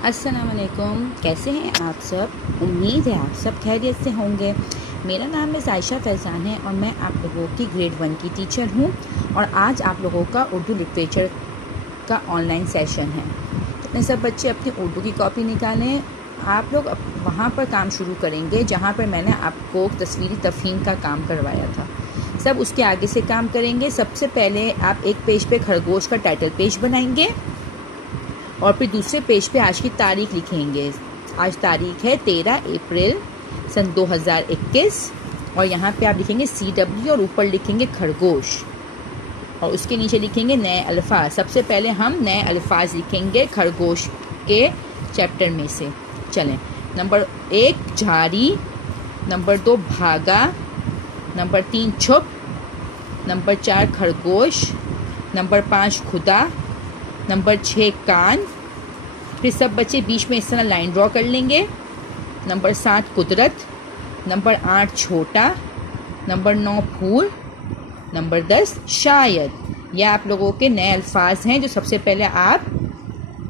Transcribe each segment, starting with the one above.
अस्सलाम वालेकुम। कैसे हैं आप सब? उम्मीद है आप सब खैरियत से होंगे। मेरा नाम है आयशा फैज़ान है और मैं आप लोगों की ग्रेड 1 की टीचर हूँ और आज आप लोगों का उर्दू लिटरेचर का ऑनलाइन सेशन है। तो सब बच्चे अपनी उर्दू की कॉपी निकालें। आप लोग वहाँ पर काम शुरू करेंगे जहाँ पर मैंने आपको तस्वीरी तफ़हीम का काम करवाया था। सब उसके आगे से काम करेंगे। सबसे पहले आप एक पेज पे खरगोश का टाइटल पेज बनाएंगे और फिर दूसरे पेज पे आज की तारीख लिखेंगे। आज तारीख है 13 अप्रैल सन 2021 और यहाँ पे आप लिखेंगे CW और ऊपर लिखेंगे खरगोश और उसके नीचे लिखेंगे नए अल्फाज। सबसे पहले हम नए अल्फाज लिखेंगे खरगोश के चैप्टर में से। चलें, नंबर 1 झाड़ी, नंबर 2 भागा, नंबर 3 छुप, नंबर 4 खरगोश, नंबर 5 खुदा, नंबर 6 कान। फिर सब बच्चे बीच में इस तरह लाइन ड्रॉ कर लेंगे। नंबर 7 कुदरत, नंबर 8 छोटा, नंबर 9 फूल, नंबर 10 शायद। यह आप लोगों के नए अल्फाज हैं जो सबसे पहले आप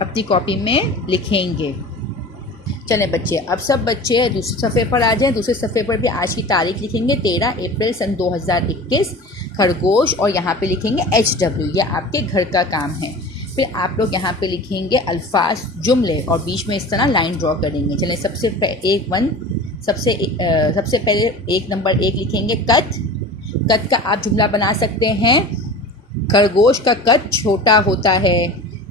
अपनी कॉपी में लिखेंगे। चलें बच्चे, अब सब बच्चे दूसरे सफ़े पर आ जाएं। दूसरे सफ़े पर भी आज की तारीख लिखेंगे 13 अप्रैल सन 2021 खरगोश और यहाँ पे लिखेंगे HW। यह आपके घर का काम है। फिर आप लोग यहाँ पे लिखेंगे अल्फाज जुमले और बीच में इस तरह लाइन ड्रॉ करेंगे। चलें, सबसे पहले नंबर 1 लिखेंगे कद। कद का आप जुमला बना सकते हैं खरगोश का कद छोटा होता है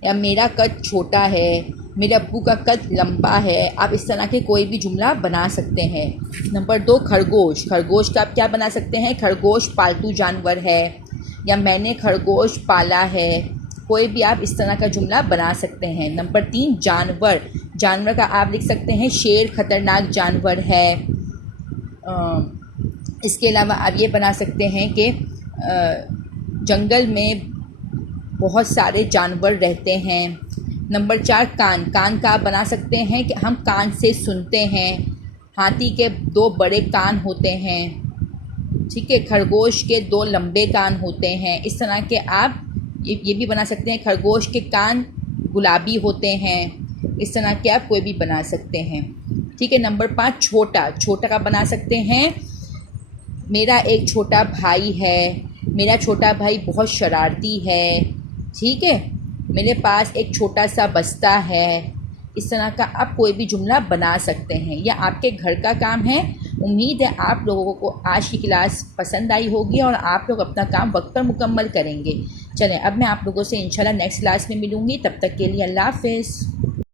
या मेरा कद छोटा है, मेरे अब्बू का कद लंबा है। आप इस तरह के कोई भी जुमला बना सकते हैं। नंबर 2 खरगोश। खरगोश का आप क्या बना सकते हैं? खरगोश पालतू जानवर है या मैंने खरगोश पाला है। कोई भी आप इस तरह का जुमला बना सकते हैं। नंबर 3 जानवर। जानवर का आप लिख सकते हैं शेर खतरनाक जानवर है। इसके अलावा आप ये बना सकते हैं कि जंगल में बहुत सारे जानवर रहते हैं। नंबर 4 कान। कान का आप बना सकते हैं कि हम कान से सुनते हैं। हाथी के 2 बड़े कान होते हैं, ठीक है। खरगोश के 2 लंबे कान होते हैं। इस तरह के आप ये भी बना सकते हैं खरगोश के कान गुलाबी होते हैं। इस तरह के आप कोई भी बना सकते हैं, ठीक है। नंबर 5 छोटा। छोटा का बना सकते हैं मेरा एक छोटा भाई है, मेरा छोटा भाई बहुत शरारती है, ठीक है। मेरे पास एक छोटा सा बस्ता है। इस तरह का आप कोई भी जुमला बना सकते हैं। यह आपके घर का काम है। उम्मीद है आप लोगों को आज की क्लास पसंद आई होगी और आप लोग अपना काम वक्त पर मुकम्मल करेंगे। चलें, अब मैं आप लोगों से इंशाल्लाह नेक्स्ट क्लास में मिलूँगी। तब तक के लिए अल्लाह हाफ़िज़।